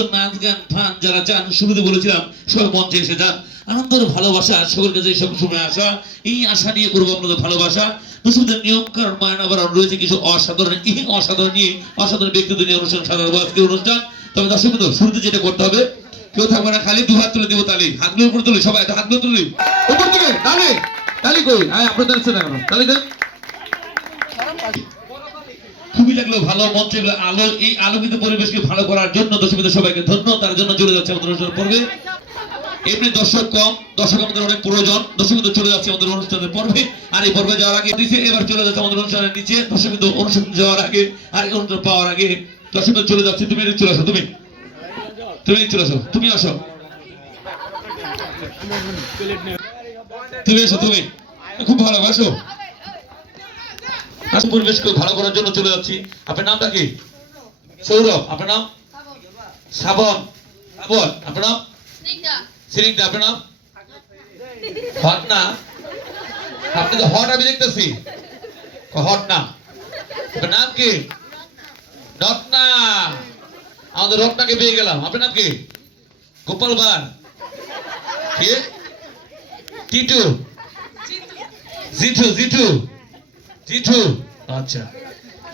সুন্দর নাচ গান ফান যারা চান, শুরুতে বলেছিলাম সব মঞ্চে এসে যান। আনন্দের ভালোবাসা সকলের কাছে সব সময় আসা, এই আশা নিয়ে করবো আপনাদের ভালোবাসা। দর্শকদের নিয়ম কারণ মায়নাবরণ রয়েছে কিছু অসাধারণ, এই অসাধারণ নিয়ে অসাধারণ ব্যক্তিত্ব নিয়ে অনুষ্ঠান, সাধারণ আজকের অনুষ্ঠান। তবে দর্শক শুরুতে যেটা করতে হবে, কেউ থাকবে না, খালি দু হাত তুলে দিব তালি, হাতগুলো উপরে তুলি, সবাই হাতগুলো তুলি উপর দিকে, তালি তালি কই, হ্যাঁ আপনাদের তালি দেন। খুবই লাগলো ভালো মঞ্চে আলো, এই আলোকিত পরিবেশকে ভালো করার জন্য দর্শকদের সবাইকে ধন্যবাদ। তার জন্য চলে যাচ্ছে আমাদের অনুষ্ঠান পর্বে। এমনি দর্শক কম, দর্শক আমাদের অনেক প্রয়োজন, দর্শক চলে যাচ্ছে আমাদের অনুষ্ঠানের পর্বে। আর এই পর্বে যাওয়ার আগে দিচ্ছে, এবার চলে যাচ্ছে আমাদের অনুষ্ঠানের নিচে। দর্শক অনুষ্ঠান যাওয়ার আগে আর অনুষ্ঠান পাওয়ার আগে দর্শক চলে যাচ্ছে। তুমি চলে আসো, তুমি চলে আসো, তুমি আসো, তুমি এসো, তুমি খুব ভালোবাসো। পরিবেশকে ভালো করার জন্য চলে যাচ্ছি। আপনার নামটা কি? সৌরভ। আপনার নাম? শ্রাবণ। শ্রাবণ। আপনার নাম? সিরিংদা। আপনার নাম? হট না, আপনি তো হট আমি দেখতেছি, হট না। আপনার নাম কি? রত্না। আমাদের রত্নাকে পেয়ে গেলাম। আপনার নাম কি? গোপাল বার। কি? টিটু। জিঠু। জিঠু। জিঠু। আচ্ছা,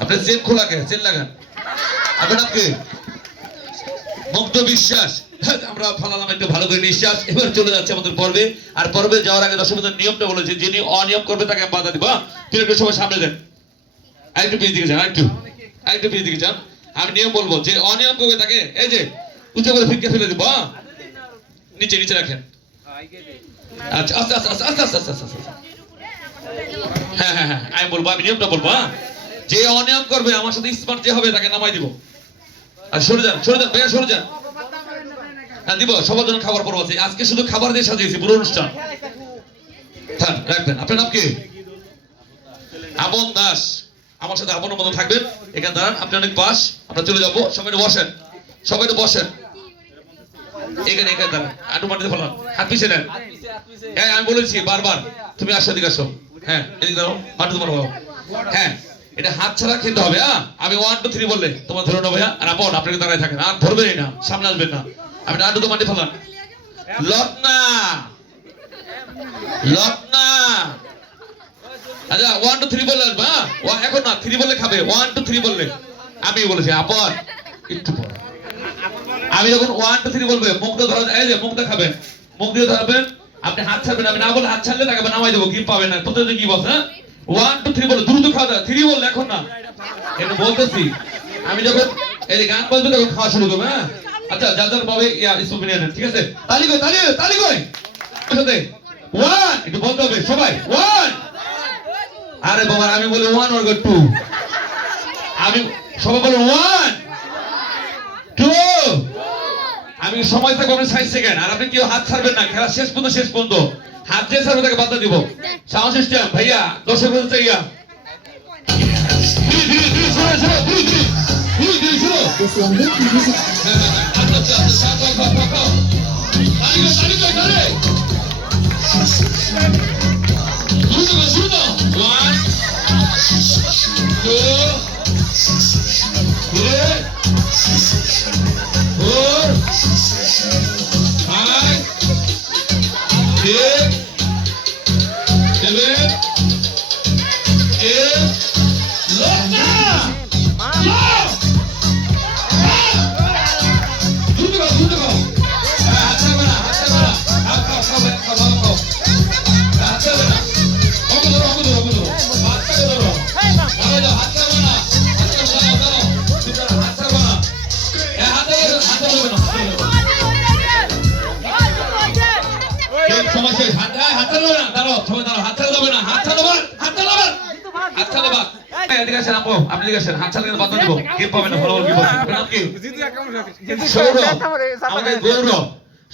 আপনার চেন খোলা কে? চেন লাগান। আপনার নাম কি? মুগ্ধ বিশ্বাস। আমরা ফালালাম একটু ভালো করে নিঃশ্বাস। এবার চলে যাচ্ছে আমাদের পর্বে। আর পর্বে যাওয়ার আগে দর্শকদের নিয়মটা বলেছে, যিনি অনিয়ম করবে তাকে বাধা দিব। তুই একটু সবাই সামনে দেন, আরেকটু পিছ দিকে যান, আরেকটু পিছ দিকে যান। আমি নিয়ম বলবো, যে অনিয়ম করবে তাকে এই যে উঁচু করে ফিটকে ফেলে দিব, নিচে নিচে রাখেন। আচ্ছা, আস্তে আস্তে আস্তে আস্তে আস্তে আস্তে আস্তে। হ্যাঁ হ্যাঁ হ্যাঁ, আমি বলবো, আমি নিয়মটা বলবো। যে অনিয়ম করবে আমার সাথে স্মার্ট যে হবে তাকে নামাই দিব। আর সরে যান, সরে যান ভাইয়া, সরে যান। হ্যাঁ দিব, সবার জন্য খাবার পর্ব আছে। আজকে শুধু খাবার দিয়ে সাজিয়েছি পুরো অনুষ্ঠান। হ্যাঁ রাখবেন। আপনার নাম কি? আপন দাস। আমার সাথে আপন মতো থাকবেন। এখানে দাঁড়ান, আপনি অনেক পাশ। আমরা চলে যাবো, সবাই বসেন, সবাই বসেন। এখানে এখানে দাঁড়ান, আটু মাটিতে ফেলান, হাত পিছিয়ে নেন। হ্যাঁ আমি বলেছি বারবার, তুমি আসো, এদিকে আসো। হ্যাঁ এদিকে দাঁড়াও, মাটি তোমার বাবা। হ্যাঁ এটা হাত ছাড়া খেতে হবে। হ্যাঁ আমি 1 2 3 বললে তোমার ধরে নেবো। ভাইয়া আর আপন আপনাকে দাঁড়ায় থাকেন, আর ধরবেনই না, সামনে আসবেন না। আপনি আটু তো মাটি ফেলান। লটনা। লটনা। আচ্ছা 1 2 3 বললে আসবে। হ্যাঁ এখন না, 3 বললে খাবে। 1 2 3 বললে আমি বলেছি আপন একটু পর। আমি যখন 1 2 3 বলবে মুখটা ধরা, এই যে মুখটা খাবেন, মুখ দিয়ে ধরবেন। আপনি হাত ছাড়বেন, আমি না বলে হাত ছাড়লে তাকে নামাই দেবো, কি পাবেন না। প্রতিদিন কি বলছে? 1 2 3 বলে দ্রুত খাওয়া দাওয়া। 3 বললে এখন না, এটা বলতেছি। আমি যখন এই গান বলবো তখন খাওয়া শুরু করবে। হ্যাঁ আচ্ছা, যার যার পাবে স্কুপ নিয়ে নেন, ঠিক আছে? তালি কই, তালি তালি কই সাথে 1 একটু বলতে হবে সবাই 1। আরে বাবা আমি বলি 1 or 2, আমি সবাই বলে 1 2। আমি সময় থাকবো আপনি 60 সেকেন্ড। আর আপনি কেউ হাত ছাড়বেন না, খেলা শেষ পর্যন্ত, শেষ পর্যন্ত হাত যে ছাড়বে তাকে বাধা দিব। সাউন্ড সিস্টেম ভাইয়া, দর্শক বলতে চাইয়া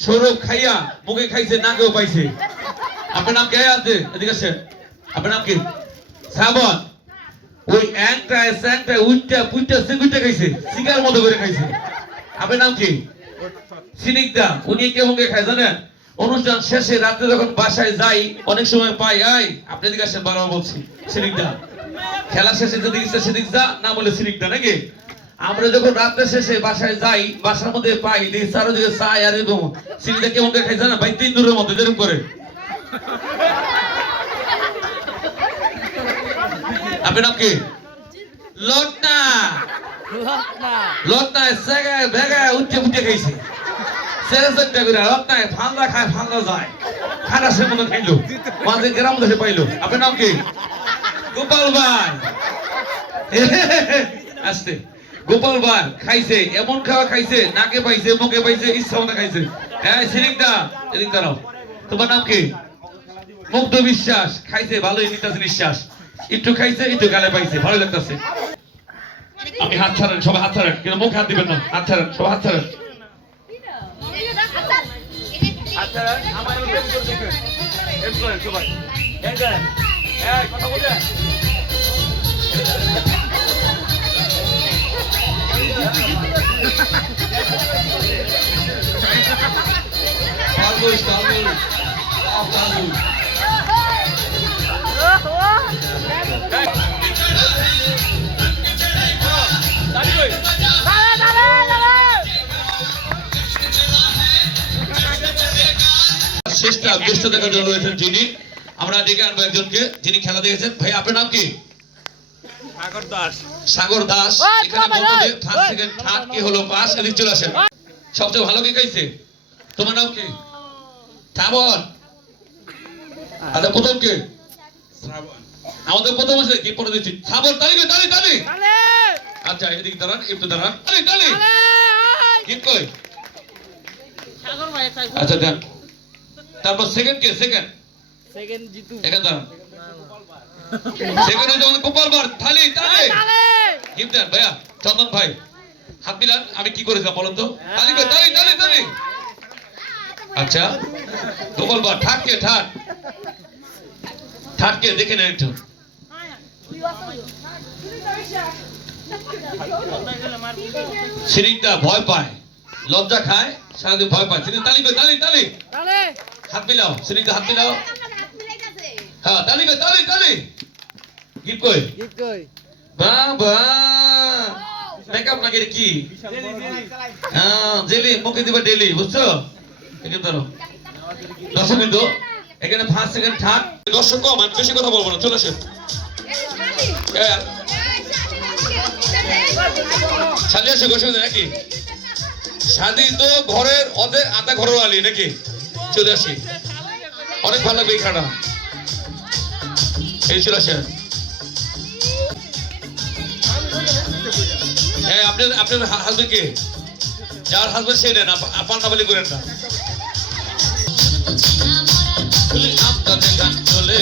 সৌরভ খাইয়া মুখে খাইছে, নাকেও পাইছে। আপনার নাম কে আছে? এদিকে আসেন। আপনার নাম কি? শ্রাবণ। ওই একটা উইটা পুইটা সিগুইটা খাইছে, সিগার মতো করে খাইছে। আপনার নাম কি? সিনিকদা। উনি কে মুখে খায় জানেন? অনুষ্ঠান শেষে রাতে যখন বাসায় যাই অনেক সময় পাই, আই আপনি এদিকে আসেন, বারবার বলছি সিনিকদা। খেলা শেষে যদি ইচ্ছা সেদিক যা, না বলে সিনিকদা নাকি? আমরা যখন রাত্রে শেষে বাসায় যাই, বাসার মধ্যে পাই দেখি চারদিকে চাই আর এরকম সিঁড়িটা কেমন করে খাই জানা ভাই, 3 দূরের মধ্যে যেরকম করে। আপনার নাম কি? লটনা। লটনায় সেগায় ভেগায় উঠে উঠে খাইছে। সেরেসেরটা করে লটনায় ফান্দা খায় ফান্দা যায়। খানা সে মতো খাইলো, মাঝে গ্রাম দেশে পাইলো। আপনার নাম কি? গোপাল ভাই। আসতে গোপাল ভাই খাইছে, এমন খাওয়া খাইছে, নাকে পাইছে, মুখে পাইছে, ইচ্ছা মতো খাইছে। হ্যাঁ সিরিংটা এদিক দাঁড়াও। তোমার নাম কি? মুগ্ধ বিশ্বাস। খাইছে ভালোই নিতেছে নিঃশ্বাস, একটু খাইছে একটু গালে পাইছে, ভালো লাগতেছে। আপনি হাত ছাড়েন, সবাই হাত ছাড়েন, কিন্তু মুখে হাত দিবেন না। হাত ছাড়েন, সবাই হাত ছাড়েন। শেষটা বেস্ট দেখার জন্য রয়েছেন যিনি, আমরা ডেকে আনবো একজনকে যিনি খেলা দেখেছেন। ভাই আপনার নাম কি? সাগর দাস। সাগর দাস। এখানে বলতে যে ফার্স্ট সেকেন্ড থার্ড কি হলো পাস, এদিক চলে আসেন। সবচেয়ে ভালো কে খাইছে? তোমার নাম কি? শ্রাবণ। আচ্ছা প্রথম কে? শ্রাবণ। আমাদের প্রথম আছে কি পড়ে দিচ্ছি? শ্রাবণ। তালি তালি তালি। আচ্ছা এদিক দাঁড়ান, একটু দাঁড়ান। তালি তালি। কি কই? সাগর ভাই। আচ্ছা দেন। তারপর সেকেন্ড কে? সেকেন্ড জিতু। এখানে দাঁড়ান। সেকেন্ড হচ্ছে গোপাল ভাই। থালি তালি। গিফট দেন ভাইয়া। চন্দন ভাই হাত মিলান। আমি কি করেছিলাম বলুন তো? তালি তালি তালি তালি। আচ্ছা গোপাল ভাই ঠাট কে? ঠাট ঠাট কে দেখে নেন একটু। সিরিংটা ভয় পায়, লজ্জা খায়, সারাদিন ভয় পায়। সিরিং তালি তালি তালি। হাত মিলাও, সিরিংটা হাত মিলাও। হ্যাঁ তালি তালি তালি। গিফট কই? গিফট কই? বাবা মেকআপ নাকি কি? হ্যাঁ জেলি মুখে দিবা ডেলি, বুঝছো? এখানে ধরো। দর্শক বিন্দু এখানে ফার্স্ট সেকেন্ড থার্ড দর্শক কম, আমি বেশি কথা বলবো না, চলে আসেন। সাজি আসে গোসল নাকি? সাদি তো ঘরের অর্ধেক আধা ঘরের আলি নাকি? চলে আসি, অনেক ভালো লাগবে এই খানা। এই চলে আসেন। হ্যাঁ আপনার হাজবেন্ড কে? যার হাজবেন্ড সে নেন, পাল্টা পালি করেন না। গান চলে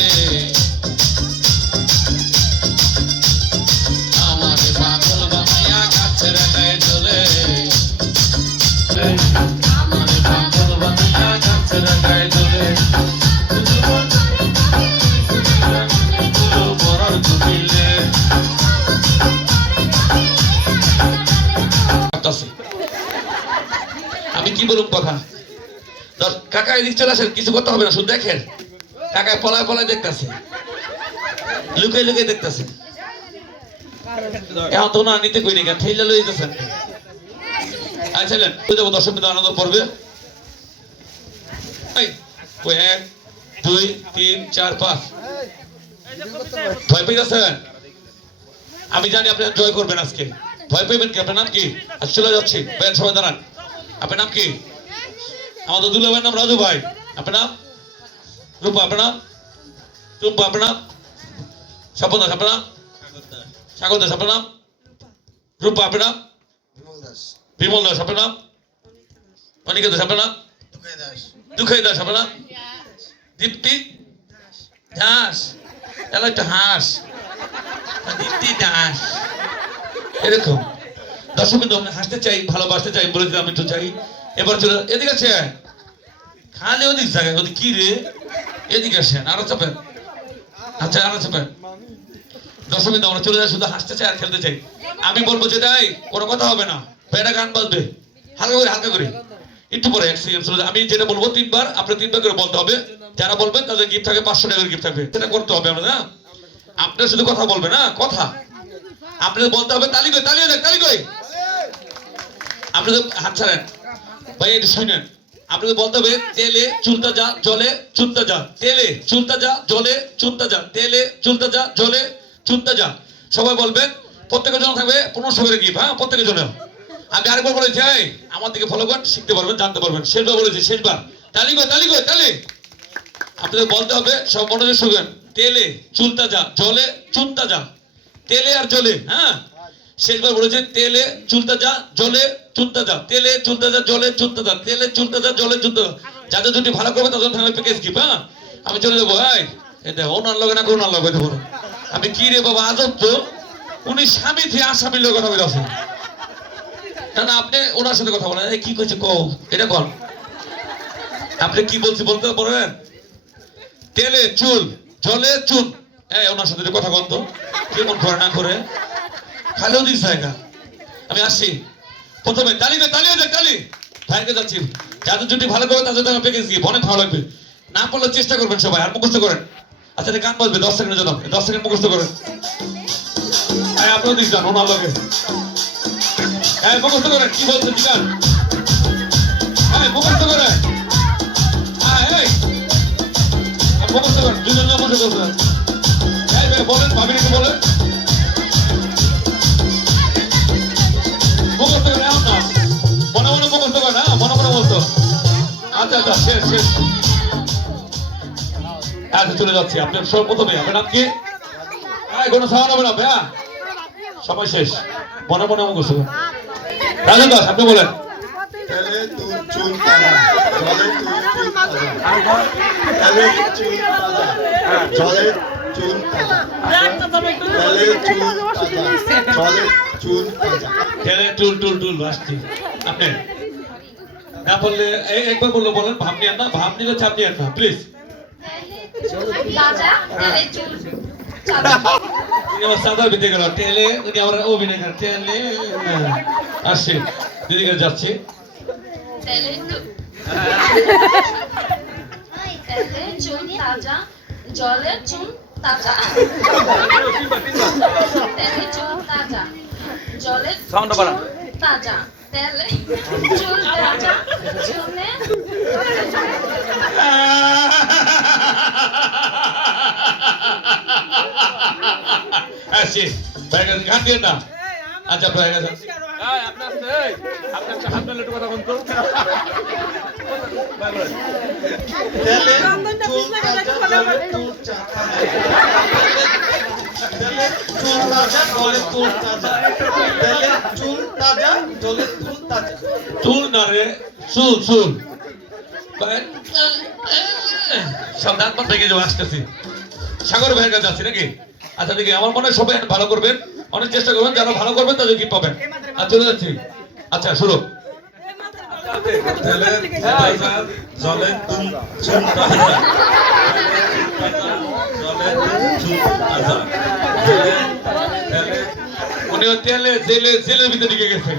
আমার পাগল বানাইয়া গাছের গায়ে চলে, আমার পাগল বানাইয়া গাছের গায়ে চলে। আমি কি বলুন কথা? কাকা এদিক চলে আসেন, কিছু করতে হবে না, শুধু দেখেন। কাকায় পলায় পলায় দেখতেছে, লুকিয়ে লুকিয়ে দেখতেছে। এখন তো না নিতে কই না, ঠেলা লয়ে যেতেছেন। আচ্ছা যাবো, দর্শক বিন্দু আনন্দ পড়বে। 1 2 3 4 5। ভয় পেয়েছেন? আমি জানি আপনি জয় করবেন আজকে। ভয় পাইবেন কি? আপনার নাম কি? আজ চলে যাচ্ছি ভাই, সবাই দাঁড়ান। আপনার নাম কি? আমাদের দুলা ভাইয়ের নাম রাজু ভাই। আপনার নাম? রূপা। আপনার নাম? রূপা। আপনার নাম? স্বপন দাস। আপনার নাম? সাগর দাস। আপনার নাম? রূপা। আপনার নাম? বিমল দাস। আপনার নাম? অনিকা দাস। আপনার নাম? দুঃখাই দাস। আপনার নাম? দীপ্তি দাস। তাহলে একটু হাস, দীপ্তি দাস। এরকম দর্শক কিন্তু আমরা হাসতে চাই, ভালোবাসতে চাই, বলে দিলাম একটু চাই। এবার চলে এদিকে আছে, খালে ওদিক জায়গায় ওদিক কি রে, এদিকে আসেন, আরো চাপেন। আচ্ছা আরো চাপেন। দর্শক কিন্তু আমরা চলে যাই, শুধু হাসতে চাই আর খেলতে চাই। আমি বলবো যে তাই কোনো কথা হবে না, প্যারা গান বাজবে হালকা করে হালকা করে। একটু পরে এক সেকেন্ড চলে, আমি যেটা বলবো 3 বার, আপনি 3 বার করে বলতে হবে। যারা বলবেন তাদের গিফট থাকে 500 টাকার গিফট থাকবে, সেটা করতে হবে আমরা না। আপনি শুধু কথা বলবেন না, কথা আপনাদের বলতে হবে। তালি কই? তালি কই? তালি কই? আপনাদের হাত ছাড়েন ভাই, একটু শুনেন। আপনাদের বলতে হবে তেলে চুলটা যা জলে চুলটা যা, তেলে চুলটা যা জলে চুলটা যা, তেলে চুলটা যা জলে চুলটা যা। সবাই বলবেন, প্রত্যেকের জন্য থাকবে 1500 করে গিফট। হ্যাঁ, প্রত্যেকের জন্য। আমি আরেকবার বলেছি, এই আমার দিকে ফলো করেন, শিখতে পারবেন, জানতে পারবেন। শেষবার বলেছি, শেষবার। তালি কই, তালি কই, তালি। আপনাদের বলতে হবে, সব মনোযোগ শুনবেন। তেলে চুলটা যা জলে চুলটা যা, তেলে আর জলে। হ্যাঁ, শেষবার বলেছেন তেলে চুলটা যা জলে চুলটা যা, তেলে চুলটা যা জলে চুলটা যা, তেলে চুলটা যা জলে চুলটা যা। যাদের দুটি ভালো করবে তাদের থাকবে প্যাকেজ গিফট। হ্যাঁ, আমি চলে যাবো। এই দেখো, ওনার লগে না ওনার লগে দেবো। আমি কি রে বাবা, আজব তো। উনি স্বামী থেকে আসামির লোক কথা বলতেছেন। না না, আপনি ওনার সাথে কথা বলেন। কি কইছে কও, এটা কর। আপনি কি বলছি বলতে পারবেন? তেলে চুল জলে চুল। ওনার সাথে কথা কন তো, কেমন করে না করে খালেও দিস জায়গা। আমি আসছি। প্রথমে তালি দে, তালি হয়ে যাক, তালি। ভাইকে যাচ্ছি। যাদের জুটি ভালো করবে তাদের জন্য প্যাকেজ গিয়ে অনেক ভালো লাগবে। না পারলে চেষ্টা করবেন সবাই, আর মুখস্থ করেন। আচ্ছা, গান বাজবে 10 সেকেন্ডের জন্য, 10 সেকেন্ড মুখস্থ করেন। আপনারা দিস যান ওনার লগে। মুখস্থ করেন, কি বলছেন গান। মুখস্থ করেন। মুখস্থ করেন, দুজন মুখস্থ করেন। বলেন, ভাবিনি বলেন। মুখস্থ করে এমন না, মনে মনে মুখস্থ করে না, মনে মনে বলতো। আচ্ছা আচ্ছা, শেষ শেষ। আচ্ছা, চলে যাচ্ছি। আপনার সব প্রথমে আপনার নাম কি? কোনো সামান হবে না ভাইয়া, সময় শেষ। মনে মনে মুখস্থ করেন। রাজন দাস, আপনি বলেন। তেলে চুল চুল তাজা জলে চুল চুল তাজা, তেলে চুল তাজা জলে চুল তাজা, তেলে চুল তাজা জলে চুল তাজা, তেলে চুল টুল টুল ভাসছি। আপনি না বললে একবার বললো বলেন। ভাব নিয়েন না, ভাব নিলে চাপ নিয়েন না প্লিজ। সাদা বিদে গেল টেলে, উনি আমার অভিনয় করেন টেলে। আসছি, দিদিকে যাচ্ছি। তেলে চুল তাজা জলে চুল তাজা, তেলে চুল তাজা জলে চুল তাজা, তেলে চুল তাজা চুলে। আসছি, ভাইয়ের গান দিয়ে না। আচ্ছা, ভাইয়ের কাছে তেলে চুল তাজা জলে চুল তাজা, তেলে চুল তাজা জলে চুল তাজা, তেলে চুল তাজা জলে চুল তাজা। চুল না রে, চুল চুল। সব দাঁত পাত ভেঙে যাবো, আসতেছি। সাগর ভাইয়ের কাছে যাচ্ছি নাকি? আচ্ছা, দেখি আমার মনে হয় সবাই ভালো করবেন, অনেক চেষ্টা করবেন। যারা ভালো করবেন তাদের কি পাবেন। আর চলে যাচ্ছি। আচ্ছা, শুরু। তেলে তাজা জলে চুল চুল তাজা, জলে চুল তাজা, উনি তেলে জেলে জেলের ভিতরে ঢুকে গেছে।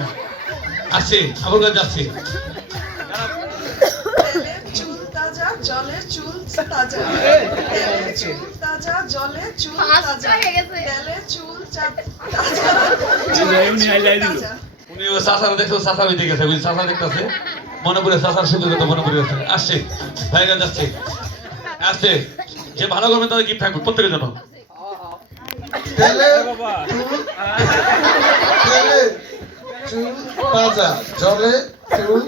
আসছি, আমার কাছে যাচ্ছি। চুল তাজা জলে চুল তাজা, তেলে চুল তাজা জলে চুল তাজা, তেলে চুল তাজা। উনি চাষারা দেখছো, চাষার ভিতরে গেছে। ওই চাষা দেখতেছে, মনে পড়ে চাষার শুধু কথা মনে পড়ে গেছে। আসছে, ভাইয়ের কাছে যাচ্ছে। আসছে, যে ভালো করবে তাদের গিফট থাকবে প্রত্যেকের জন্য। তেলে চুল তাজা জলে চুল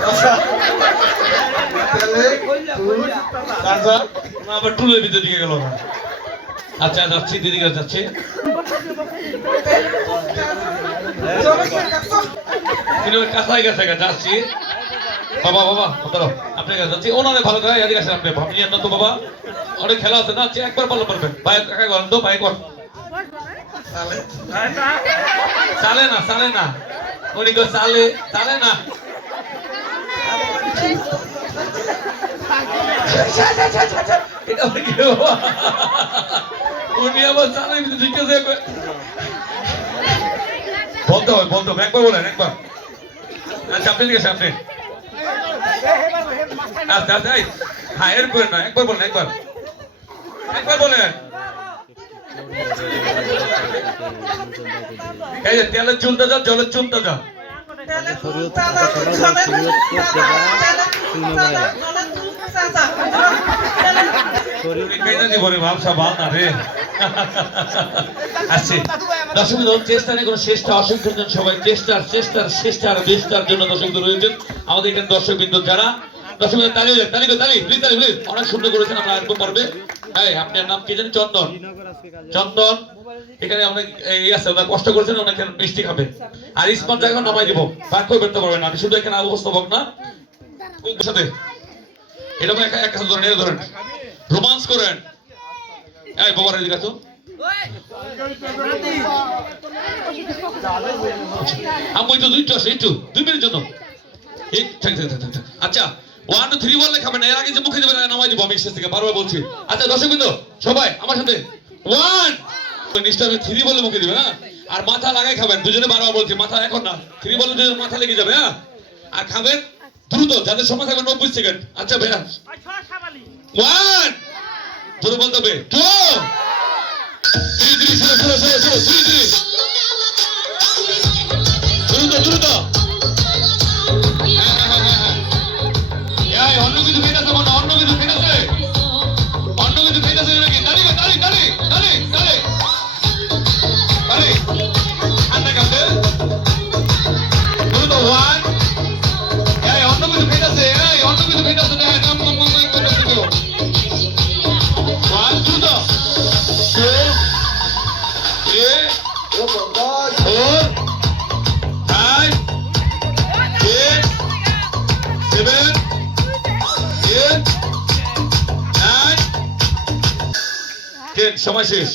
তাজা, তেলে চুল তাজা। আবার টুলের ভিতরে ঢুকে গেল। আচ্ছা, যাচ্ছি, দিদির কাছে যাচ্ছি। কাছাই গেছে, যাচ্ছি। বাবা বাবা দাঁড়াও, আপনার কাছে যাচ্ছি। ওনারে ভালো করে এদিকে আসেন। আপনি ভাবনি না তো বাবা, অনেক খেলা আছে না। একবার ভালো পারবেন। ভাই কাকা করেন তো, ভাই কর। চালে না, চালে না। উনি কো চালে, চালে না। এটা কি বাবা? উনি আবার চালের ভিতরে ঢুকেছে। বলতে হবে, বলতে হবে। একবার বলেন, একবার। আচ্ছা, আপনি গেছেন আপনি। আচ্ছা আচ্ছা, হ্যাঁ, এরপরে না, একবার বলেন, একবার, একবার বলেন। এই যে তেলের চুলটা যা জলের চুলটা যা, তেলে চুল তাজা জলে চুল তাজা তেলে চুল তাজা জলে চুল তাজা দর্শক চেষ্টা নেই কোনো চেষ্টা অসংখ্য সবাই চেষ্টার বেষ্টার জন্য দর্শক রয়েছেন আমাদের এখানে দর্শক বিন্দু যারা দর্শক তালি অনেক সুন্দর করেছেন আমরা আসবো পারবে। হ্যাঁ আপনার নাম কি জানি? চন্দন। চন্দন এখানে অনেক এই আছে ওরা কষ্ট করেছেন, অনেক মিষ্টি খাবে আর স্পঞ্জ এখন নামাই দিব, ভাগ করে বেরতে পারবেন না, শুধু এখানে উপস্থাপক না সাথে এরকম এক হাত ধরেন, ধরেন রোমান্স করেন। এই বাবার এদিকে আসো। আমি তো দুইটা আছে একটু 2 মিনিটের জন্য। আচ্ছা 1 2 3 বললে খাবেন না, এর আগে যে মুখে দেবেন নামাই দিব আমি স্টেজ থেকে, বারবার বলছি। আচ্ছা দর্শক বিন্দু সবাই আমার সাথে 1 নিশ্চয় 3 বললে মুখে দিবেন, হ্যাঁ আর মাথা লাগাই খাবেন দুজনে, বারবার বলছি মাথা এখন না, 3 বললে দুজনে মাথা লেগে যাবে, হ্যাঁ আর খাবেন দ্রুত, যাদের সময় থাকবে 90 সেকেন্ড। আচ্ছা ভাইয়া 1 ধরে বলতে হবে 2 দ্রুত অন্য কিছু ফেট আছে, অন্য কিছু ফেট আছে, অন্য কিছু ফেট আছে নাকি? দাঁড়িয়ে ঠান্ডা কাছে দ্রুত 1 অন্য কিছু ফেট আছে, অন্য কিছু ফেট আছে, 1 দ্রুত 2 3 4 5 6 7 সময় শেষ।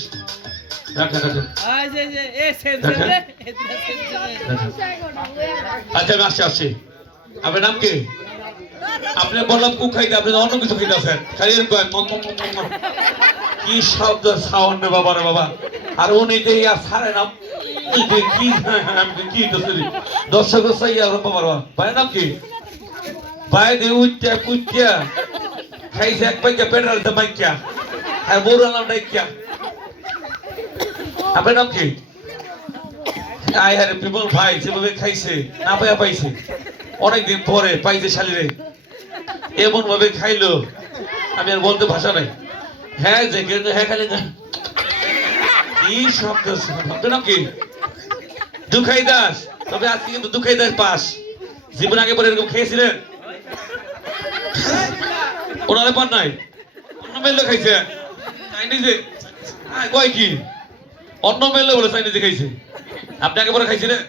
আচ্ছা আমি আসছি। আপনার নাম কি? আপনি বললাম কুক খাইতে, আপনি অন্য কিছু খাইতে আছেন, খালি কি শব্দ সাউন্ড বাবা রে বাবা, আর উনি যে সারে নাম কি দর্শক বাবা ভাইয়ের নাম কি? ভাই দে উচ্চা কুচ্চা খাইছে এক পাইকা পেট্রাল মাইকা আর বড় নাম ডাইকা। আপনার নাম কি? আয় হারে বিমল ভাই যেভাবে খাইছে না পাইয়া পাইছে, অনেকদিন পরে পাইছে শালিরে, এমন ভাবে খাইলো আমি আর বলতে ভাষা নাই। হ্যাঁ যে হ্যাঁ খালি না কি শব্দ। আপনার নাম কি? দুখাই দাস। তবে আজকে কিন্তু দুখাই দাস পাস। জীবন আগে পরে এরকম খেয়েছিলেন? ওনারে পান নাই, অন্য মেলে খাইছে চাইনিজে, কয় কি অন্য মেলে বলে চাইনিজে খাইছে, আপনি আগে পরে খাইছিলেন?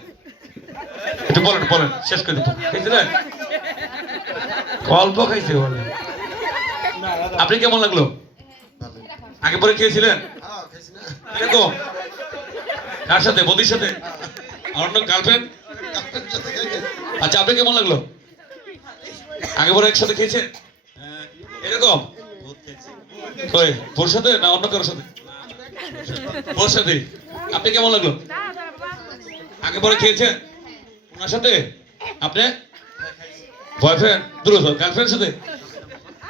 একটু বলেন শেষ করে দিত। খাইছিলেন? অল্প খাইছে বলে। আপনি কেমন লাগলো? আগে পরে খেয়েছিলেন? এরকম কার সাথে? বদির সাথে? অন্য গার্লফ্রেন্ড? আচ্ছা আপনি কেমন লাগলো? আগে পরে একসাথে খেয়েছেন এরকম? ওই বোর সাথে না অন্য কারোর সাথে? বোর সাথে। আপনি কেমন লাগলো? আগে পরে খেয়েছেন ওনার সাথে? আপনি বয়ফ্রেন্ড দ্রুত গার্লফ্রেন্ড সাথে?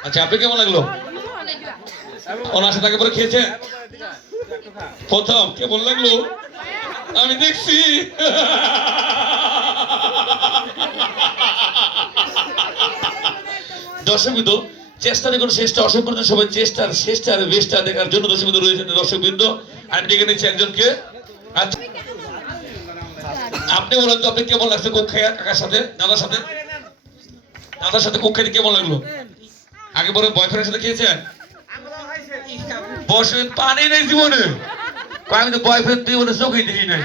আচ্ছা আপনি কেমন লাগলো? ওনার সাথে আগে পরে খেয়েছেন? প্রথম কেমন লাগলো? আমি দেখছি দর্শকবৃন্দ চেষ্টা দেখুন চেষ্টা অসংখ্য সবাই চেষ্টার বেষ্টা দেখার জন্য দর্শকবৃন্দ রয়েছেন দর্শকবৃন্দ। আমি ডেকে নিচ্ছি একজনকে। আচ্ছা আপনি বলেন তো আপনি কেমন লাগছে কোক খাইয়া? কাকার সাথে দাদার সাথে কোক খাইতে কেমন লাগলো? আগে পরে বয়ফ্রেন্ডের সাথে খেয়েছেন? বয়ফ্রেন্ড পানি নেই জীবনে, আমি তো বয়ফ্রেন্ড জীবনে চোখেই দেখি নাই।